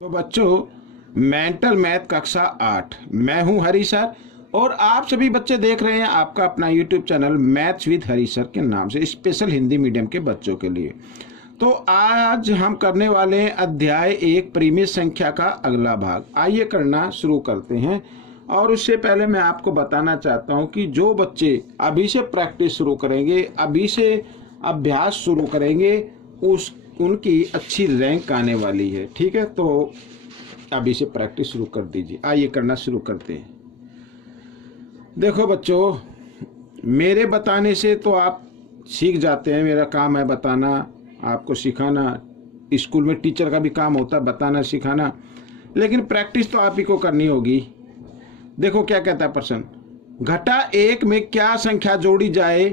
तो बच्चों, mental math कक्षा 8, मैं हूं हरी सर और आप सभी बच्चे देख रहे हैं आपका अपना YouTube channel maths with Hari sir के नाम से, स्पेशल हिंदी मीडियम के बच्चों के लिए। तो आज हम करने वाले हैं अध्याय 1 परिमेय संख्या का अगला भाग। आइए करना शुरू करते हैं। और उससे पहले मैं आपको बताना चाहता हूं कि जो बच्चे अभी से प्रैक्टिस शुरू करेंगे, अभी से अभ्यास शुरू करेंगे, उनकी अच्छी रैंक आने वाली है। ठीक है, तो अभी से प्रैक्टिस शुरू कर दीजिए। आइए करना शुरू करते हैं। देखो बच्चों, मेरे बताने से तो आप सीख जाते हैं। मेरा काम है बताना, आपको सिखाना। स्कूल में टीचर का भी काम होता है बताना सिखाना, लेकिन प्रैक्टिस तो आप ही को करनी होगी। देखो क्या कहता है प्रश्न, घटा 1 में क्या संख्या जोड़ी जाए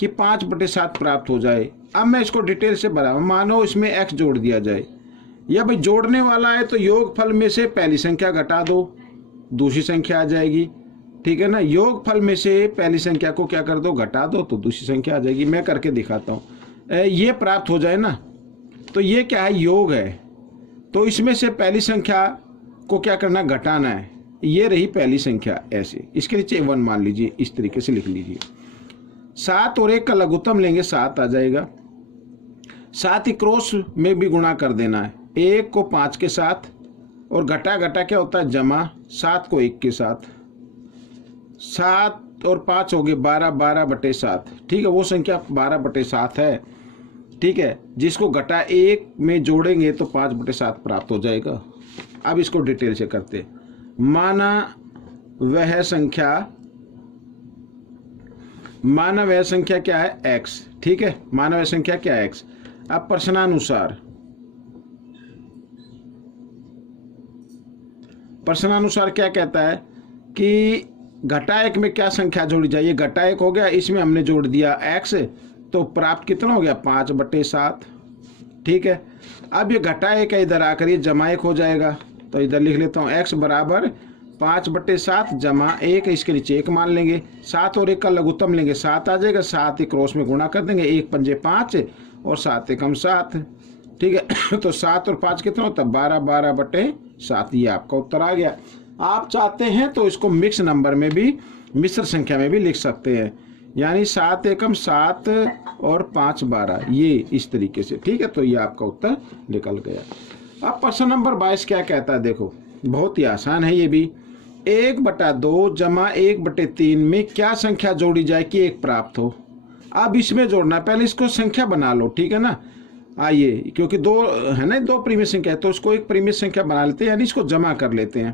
कि 5/7 प्राप्त हो जाए। अब मैं इसको डिटेल से बता, मानो इसमें x जोड़ दिया जाए, या भाई जोड़ने वाला है तो योगफल में से पहली संख्या घटा दो, दूसरी संख्या आ जाएगी। ठीक है ना, योगफल में से पहली संख्या को क्या कर दो, घटा दो, तो दूसरी संख्या आ जाएगी। मैं करके दिखाता हूँ। ये प्राप्त हो जाए ना, तो ये क्या है, योग है। तो इसमें से पहली संख्या को क्या करना, घटाना है। ये रही पहली संख्या, ऐसे इसके नीचे 1 मान लीजिए, इस तरीके से लिख लीजिए। 7 और 1 का लघुत्तम लेंगे, 7 आ जाएगा। साथ ही क्रॉस में भी गुणा कर देना है, 1 को 5 के साथ, और घटा घटा क्या होता है, जमा 7 को 1 के साथ। 7 और 5 हो गए 12, 12/7। ठीक है, वो संख्या 12/7 है। ठीक है, जिसको घटा 1 में जोड़ेंगे तो 5/7 प्राप्त हो जाएगा। अब इसको डिटेल से करते। माना वह संख्या क्या है, x। ठीक है, माना वह संख्या क्या है, x। अब प्रश्नानुसार क्या कहता है कि घटा 1 में क्या संख्या जोड़ी जाए। ये घटा 1 हो गया, इसमें हमने जोड़ दिया x, तो प्राप्त कितना हो गया, 5/7। ठीक है, अब ये घटा 1 है, इधर आकर ये जमा 1 हो जाएगा, तो इधर लिख लेता हूँ x बराबर 5/7 जमा 1, इसके नीचे 1 मान लेंगे। 7 और 1 का लघुत्तम लेंगे, 7 आ जाएगा। 7 ही क्रॉस में गुणा कर देंगे, 1 पंजे 5 और 7 एकम 7। ठीक है, तो 7 और 5 कितना होता है, 12, 12/7। ये आपका उत्तर आ गया। आप चाहते हैं तो इसको मिक्स नंबर में भी, मिश्र संख्या में भी लिख सकते हैं, यानी 7 एकम 7 और 5 12, ये इस तरीके से। ठीक है, तो ये आपका उत्तर निकल गया। अब प्रश्न नंबर 22 क्या कहता है, देखो बहुत ही आसान है ये भी। 1/2 जमा 1/3 में क्या संख्या जोड़ी जाए कि 1 प्राप्त हो। अब इसमें जोड़ना है, पहले इसको संख्या बना लो। ठीक है ना, आइए, क्योंकि 2 है ना, 2 परिमेय संख्या है, तो इसको एक परिमेय संख्या बना लेते हैं, यानी इसको जमा कर लेते हैं।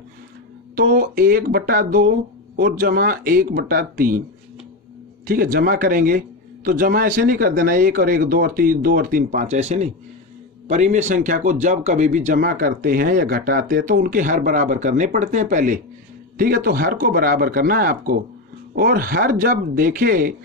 तो 1/2 और जमा 1/3। ठीक है, जमा करेंगे तो जमा ऐसे नहीं कर देना 1 और 1 2 और 3 2 और 3 5, ऐसे नहीं। परिमेय संख्या को जब कभी भी जमा करते हैं या घटाते हैं तो उनके हर बराबर करने पड़ते हैं पहले। ठीक है, तो हर को बराबर करना है आपको, और हर जब देखे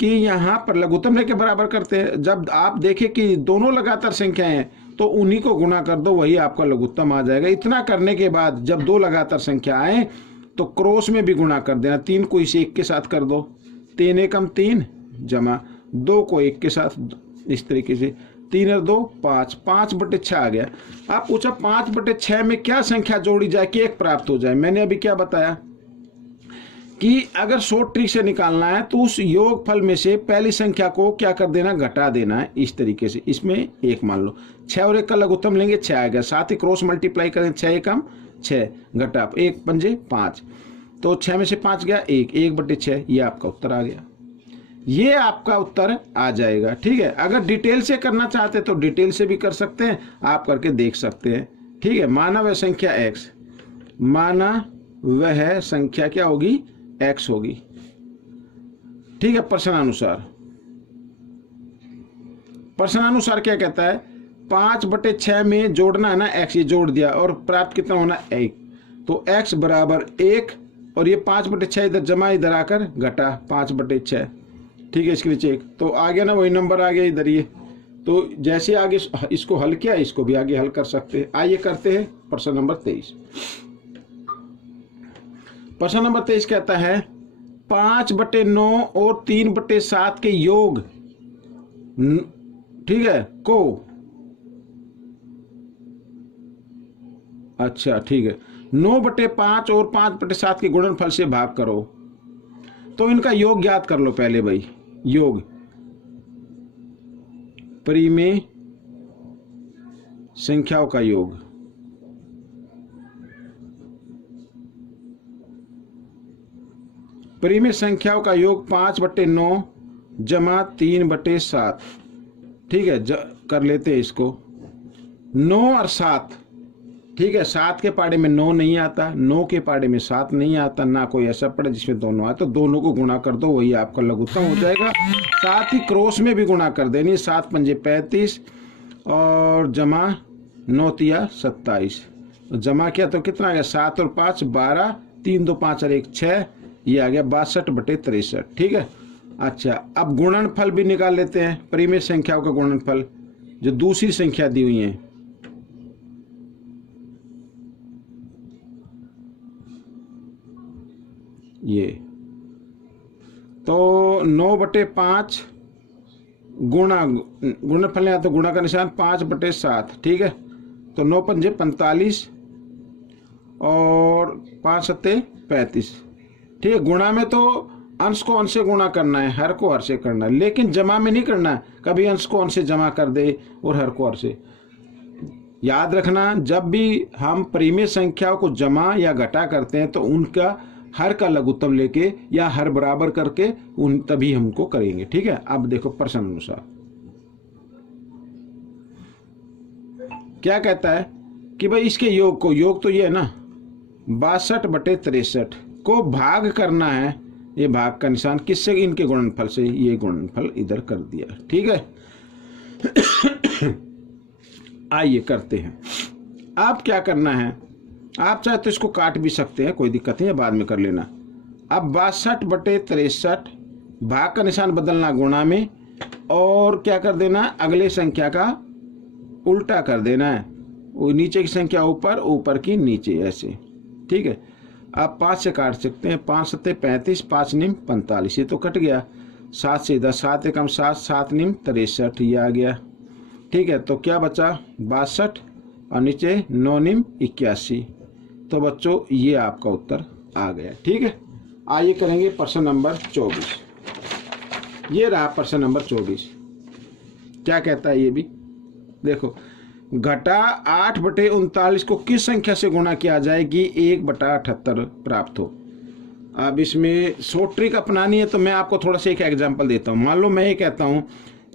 कि यहाँ पर लघुत्तम लेके बराबर करते हैं, जब आप देखें कि दोनों लगातार संख्याएं हैं तो उन्हीं को गुणा कर दो, वही आपका लघुत्तम आ जाएगा। इतना करने के बाद जब 2 लगातार संख्या आए तो क्रॉस में भी गुणा कर देना। 3 को इस 1 के साथ कर दो, 3 एकम 3 जमा 2 को 1 के साथ, इस तरीके से 3 और 2 5, 5/6 आ गया। आप पूछा 5/6 में क्या संख्या जोड़ी जाए कि 1 प्राप्त हो जाए। मैंने अभी क्या बताया कि अगर शॉर्ट ट्रिक से निकालना है तो उस योगफल में से पहली संख्या को क्या कर देना, घटा देना है, इस तरीके से। इसमें 1 मान लो, 6 और 1 का लघुत्तम लेंगे, 6 आ गया। साथ ही क्रॉस मल्टीप्लाई करें, 6 एकम 6 घटा 1 पंजे 5, तो 6 में से 5 गया 1, 1/6। ये आपका उत्तर आ गया, ये आपका उत्तर आ जाएगा। ठीक है, अगर डिटेल से करना चाहते तो डिटेल से भी कर सकते हैं, आप करके देख सकते हैं। ठीक है, माना वह संख्या x, माना वह संख्या क्या होगी, x होगी। ठीक है, प्रश्नानुसार क्या कहता है, 5/6 में जोड़ना है ना x, ये जोड़ दिया, और प्राप्त कितना होना, 1। तो x बराबर 1, और ये 5/6 इधर जमा, इधर आकर घटा 5/6। ठीक है, इसके नीचे 1, तो आ गया ना, वही नंबर आ गया इधर। ये तो जैसे आगे इसको हल किया, इसको भी आगे हल कर सकते हैं। आइए करते हैं प्रश्न नंबर 23। प्रश्न नंबर 23 कहता है 5/9 और 3/7 के योग, ठीक है, को अच्छा ठीक है, 9/5 और 5/7 के गुणनफल से भाग करो। तो इनका योग ज्ञात कर लो पहले भाई। योग परिमेय संख्याओं का योग, परिमेय संख्याओं का योग 5/9 जमा 3/7। ठीक है, कर लेते हैं इसको। 9 और 7, ठीक है, 7 के पाड़े में 9 नहीं आता, 9 के पाड़े में 7 नहीं आता, ना कोई ऐसा पड़े जिसमें दोनों आए, तो दोनं को गुणा कर दो, वही आपका लघुत्तम हो जाएगा। साथ ही क्रॉस में भी गुणा कर देनी, 7 पंजे 35 और जमा 9 तिया 27, जमा किया तो कितना आ गया, 7 और 5 12, 3 2 5 और 1 6, ये आ गया 62/63। ठीक है। अच्छा, अब गुणनफल भी निकाल लेते हैं, परिमेय संख्याओं का गुणनफल जो दूसरी संख्या दी हुई है। ये तो 9/5 गुणनफल है तो गुणा का निशान 5/7। ठीक है, तो 9 पंजे 45 और 5 सत्ते 35। ठीक है, गुणा में तो अंश को अंश से गुणा करना है, हर को हर से करना है, लेकिन जमा में नहीं करना है। कभी अंश को अंश से जमा कर दे और हर को हर से। याद रखना, जब भी हम परिमेय संख्याओं को जमा या घटा करते हैं तो उनका हर का लघुत्तम लेके या हर बराबर करके उन तभी हमको करेंगे। ठीक है। अब देखो प्रश्न अनुसार क्या कहता है कि भाई इसके योग को, योग तो ये है ना 62/63 को भाग करना है। ये भाग का निशान किससे, इनके गुणनफल से, ये गुणनफल इधर कर दिया। ठीक है। आइए करते हैं। अब क्या करना है, आप चाहे तो इसको काट भी सकते हैं, कोई दिक्कत नहीं है, बाद में कर लेना। अब 62/63 भाग का निशान बदलना गुणा में, और क्या कर देना, अगले संख्या का उल्टा कर देना है, वो नीचे की संख्या ऊपर, ऊपर की नीचे, ऐसे। ठीक है। अब 5 से काट सकते हैं, 5 सत्ते 35, 5 निम 45, ये तो कट गया। 7 से 10, 7 एकम 7, 7 निम 63, ये आ गया। ठीक है, तो क्या बचा 62 और नीचे 9 निम 81। तो बच्चों ये आपका उत्तर आ गया। ठीक है। आइए करेंगे प्रश्न नंबर 24। ये रहा प्रश्न नंबर 24। क्या कहता है ये भी देखो, घटा 8/39 को किस संख्या से गुणा किया जाए कि 1/78 प्राप्त हो। अब इसमें शॉर्ट ट्रिक अपनानी है, तो मैं आपको थोड़ा सा एक एग्जांपल देता हूं। मान लो मैं ये कहता हूं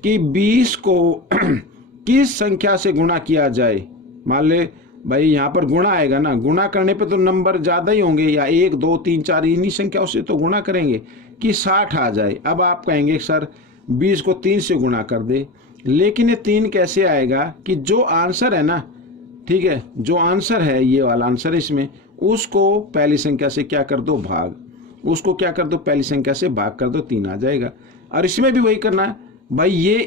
कि 20 को किस संख्या से गुणा किया जाए। मान ले भाई यहाँ पर गुणा आएगा ना, गुणा करने पे तो नंबर ज़्यादा ही होंगे, या 1 2 3 4 इन्हीं संख्याओं से तो गुणा करेंगे कि 60 आ जाए। अब आप कहेंगे सर 20 को 3 से गुणा कर दे, लेकिन ये 3 कैसे आएगा कि जो आंसर है ना, ठीक है, जो आंसर है ये वाला आंसर है इसमें, उसको पहली संख्या से क्या कर दो, भाग, उसको क्या कर दो, पहली संख्या से भाग कर दो, 3 आ जाएगा। और इसमें भी वही करना है भाई, ये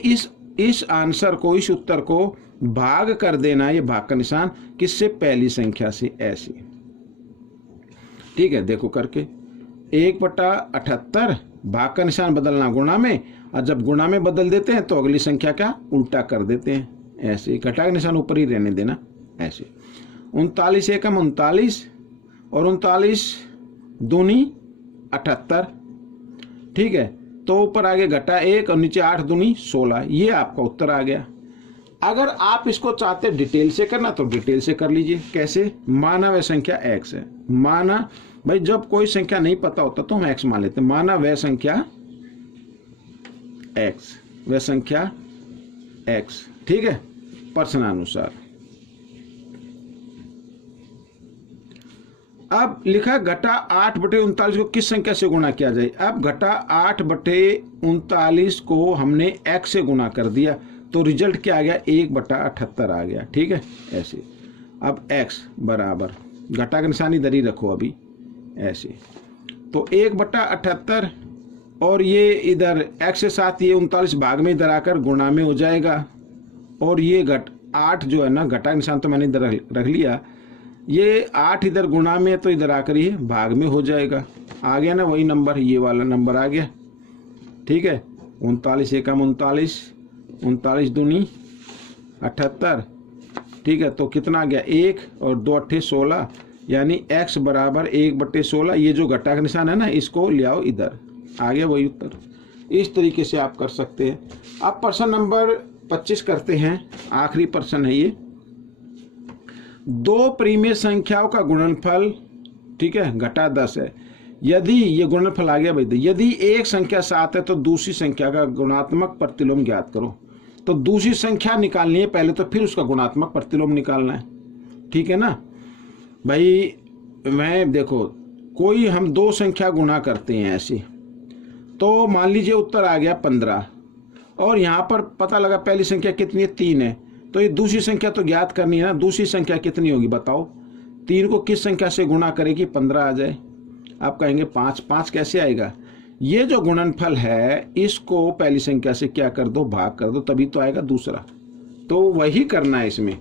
इस आंसर को, इस उत्तर को भाग कर देना, ये भाग का निशान किससे, पहली संख्या से, ऐसे। ठीक है, देखो करके 1/78 भाग का निशान बदलना गुणा में, और जब गुणा में बदल देते हैं तो अगली संख्या का उल्टा कर देते हैं, ऐसे। घटा का निशान ऊपर ही रहने देना, ऐसे। 39 एकम 39 और 39 दूनी 78। ठीक है, तो ऊपर आगे घटा 1 और नीचे 8 दूनी 16, ये आपका उत्तर आ गया। अगर आप इसको चाहते डिटेल से करना तो डिटेल से कर लीजिए। कैसे, माना वह संख्या x है, माना भाई जब कोई संख्या नहीं पता होता तो हम x मान लेते हैं, माना वह संख्या x, वह संख्या x। ठीक है, प्रश्नानुसार अब लिखा घटा 8/39 को किस संख्या से गुणा किया जाए। अब घटा 8/39 को हमने x से गुणा कर दिया, तो रिजल्ट क्या आ गया, 1/78 आ गया। ठीक है, ऐसे। अब x बराबर, घटा का निशान इधर ही रखो अभी, ऐसे। तो 1/78 और ये इधर x के साथ ये 39 भाग में इधर आकर गुणा में हो जाएगा, और ये 8 जो है ना, घटा का निशान तो मैंने इधर रख लिया, ये 8 इधर गुणा में तो इधर आकर ये भाग में हो जाएगा। आ गया ना वही नंबर, ये वाला नंबर आ गया। ठीक है, 39 एकम 39, 39 दूनी 78 ठीक है, तो कितना आ गया 1 और 2 अट्ठे 16, यानी x बराबर 1/16। ये जो घटा का निशान है ना, इसको ले आओ इधर, आ गया वही उत्तर। इस तरीके से आप कर सकते हैं। अब प्रश्न नंबर 25 करते हैं, आखिरी प्रश्न है ये। दो परिमेय संख्याओं का गुणनफल, ठीक है, घटा 10 है। यदि ये गुणनफल आ गया भाई, यदि एक संख्या 7 है तो दूसरी संख्या का गुणात्मक प्रतिलोम ज्ञात करो। तो दूसरी संख्या निकालनी है पहले, तो फिर उसका गुणात्मक प्रतिलोम निकालना है, ठीक है ना भाई। मैं देखो, कोई हम दो संख्या गुणा करते हैं ऐसे, तो मान लीजिए उत्तर आ गया 15, और यहाँ पर पता लगा पहली संख्या कितनी है, 3 है, तो ये दूसरी संख्या तो ज्ञात करनी है ना। दूसरी संख्या कितनी होगी बताओ, 3 को किस संख्या से गुणा करेगी 15 आ जाए। आप कहेंगे 5 कैसे आएगा। ये जो गुणनफल है इसको पहली संख्या से क्या कर दो, भाग कर दो, तभी तो आएगा दूसरा। तो वही करना है इसमें।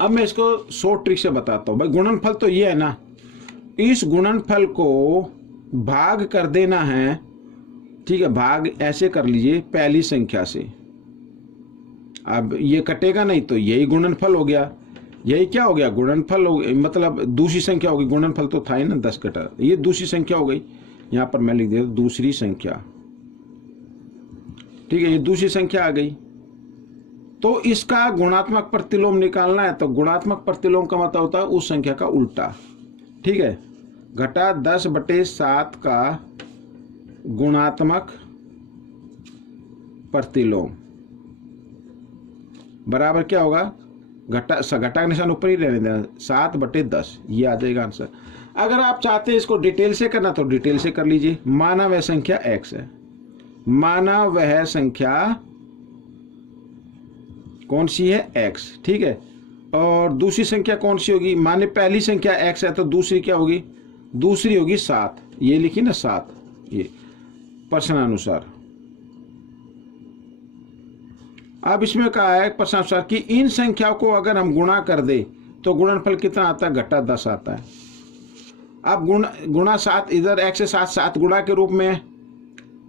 अब मैं इसको शॉर्ट ट्रिक से बताता हूँ भाई। गुणनफल तो ये है ना, इस गुणनफल को भाग कर देना है, ठीक है, भाग ऐसे कर लीजिए पहली संख्या से। अब ये कटेगा नहीं तो यही गुणनफल हो गया। यही क्या हो गया, गुणनफल हो गया, मतलब दूसरी संख्या होगी। गुणनफल तो था ही ना 10 घटा, ये दूसरी संख्या हो गई। यहां पर मैं लिख देता हूं दूसरी संख्या, ठीक है, ये दूसरी संख्या आ गई। तो इसका गुणात्मक प्रतिलोम निकालना है, तो गुणात्मक प्रतिलोम का मतलब होता है उस संख्या का उल्टा, ठीक है। घटा 10/7 का गुणात्मक प्रतिलोम बराबर क्या होगा, घटा का निशान ऊपर ही रहने देना, 7/10, ये आ जाएगा आंसर। अगर आप चाहते हैं इसको डिटेल से करना तो डिटेल से कर लीजिए। माना वह संख्या x है, माना वह संख्या कौन सी है, x, ठीक है। और दूसरी संख्या कौन सी होगी, माने पहली संख्या x है तो दूसरी क्या होगी, दूसरी होगी 7, ये लिखी ना 7, ये प्रश्नानुसार। अब इसमें कहा है प्रश्नानुसार कि इन संख्याओं को अगर हम गुणा कर दे तो गुणनफल कितना आता है, घटा 10 आता है। अब गुणा 7, इधर x से 7 गुणा के रूप में,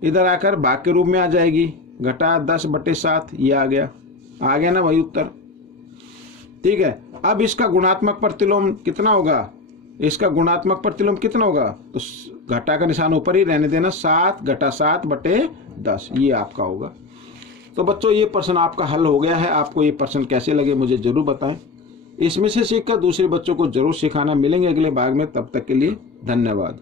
इधर आकर भाग के रूप में आ जाएगी, घटा 10/7, ये आ गया ना वही उत्तर, ठीक है। अब इसका गुणात्मक प्रतिलोम कितना होगा, इसका गुणात्मक प्रतिलोम कितना होगा, तो घटा का निशान ऊपर ही रहने देना, 7 घटा 7/10, ये आपका होगा। तो बच्चों ये प्रश्न आपका हल हो गया है। आपको ये प्रश्न कैसे लगे मुझे जरूर बताएं। इसमें से सीखकर दूसरे बच्चों को जरूर सिखाना। मिलेंगे अगले भाग में, तब तक के लिए धन्यवाद।